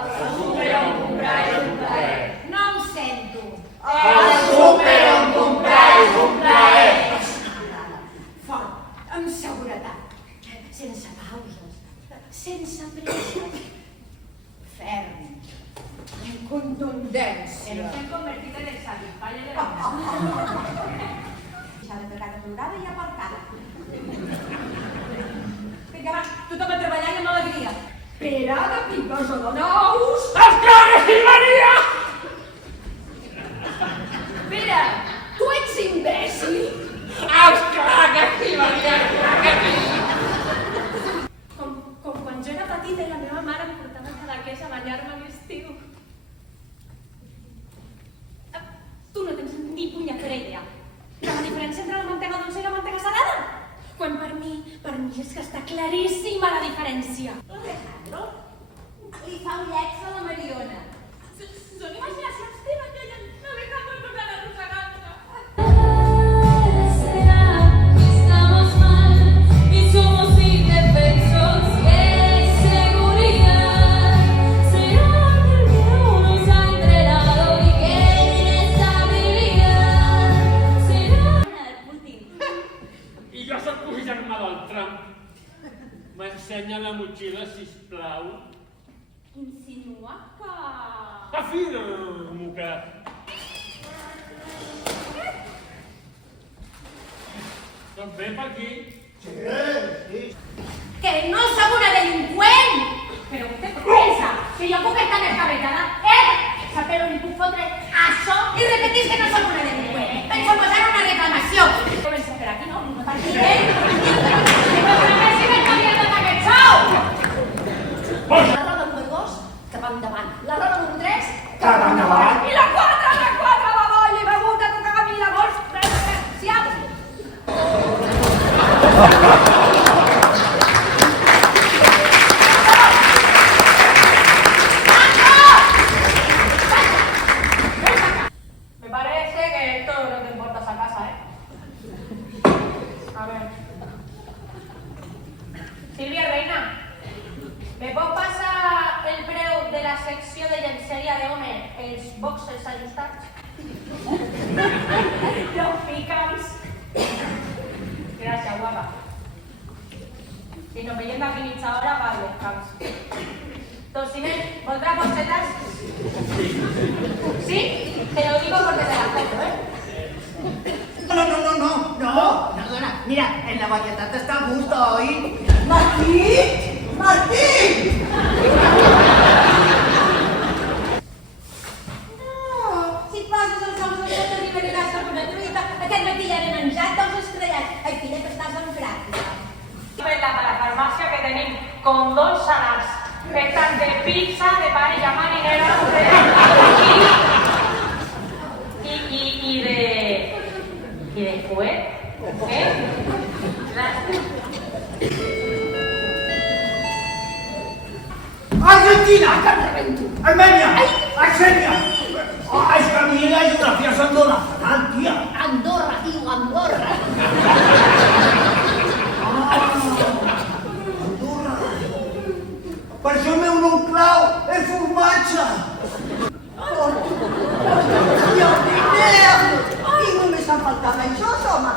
El súper on comprar és un plaer. No em sento. El súper on comprar és un plaer. Fort, amb seguretat, sense pauses, sense presses, ferm, amb contundència. Nos hem convertit en el satisfalle de la mesa. S'ha de pegar de plorada i aparcada. Vinga, va, tothom a treballar i amb alegria. Pere de pipes o de nous. Esclagues i Maria! Pere, tu ets imbècil? Esclagues i Maria! Com quan jo era petita i la meva mare em portava a Cadaqués a banyar-me a l'estiu. Tu no tens ni punyetera idea de la diferència entre la mantega dolça i la mantega salada. Quan per mi és que està claríssima la diferència. Alejandro, li fa ullets a la Mariona. Són imaginacions teves, que ja no ve cap molt per arrossegant-se. M'ensenya la motxilla, sisplau. Insinua que... Afirmo que... Tot bé per aquí? Sí. Que no sóc una delinqüent! Però vostè pensa que jo puc estar descarregada? Sapero, li puc fotre això i repetís que no sóc una delinqüent. Penso posar una reclamació. Començo per aquí, no? Per aquí, La roda número 2, cap endavant. La roda número 3, Cap endavant. I la 4, va d'olla i begut a tocar camí la vols. Siau. Me parece que esto no te importa esa casa, ¿eh? A ver. Silvia Reina, me pot passar el preu de la secció de llenceria d'home, els boxers ajustats? Los picams. Gràcies, guapa. Si nos veiem d'aquí mitja hora, va al descans. Tocinet, ¿voldrá pochetas? ¿Sí? Te lo digo porque te la compro, ¿eh? No, dona, mira, en la varietat està a gust, oi? Martí! No, si et poses els ous de tot arribaràs a una truita. Aquest matí ja he menjat dels estrellats. Ai, filla, que estàs en pràctica. Verla para la farmacia que tenim con 2 salats. Estas de pizza, de paella marinera y de fuet, ¿eh? Argentina! Armènia! Arxènia! És que a mi la geografia se'm dona fatal, tia. Andorra, tio, Andorra. Andorra! Per això el meu nom clau és formatge! Dios mío! I només em faltava això, home!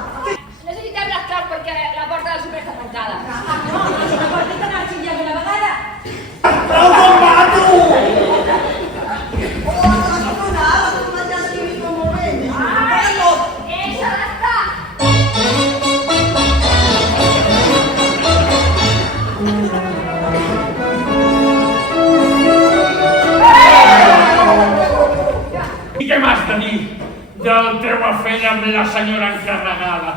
Necessitem les claus perquè la porta del súper està tancada. No, La porta està arxivada una vegada. prou del mato! Eixa l'està! I què m'has de dir del teu afer amb la senyora encarregada?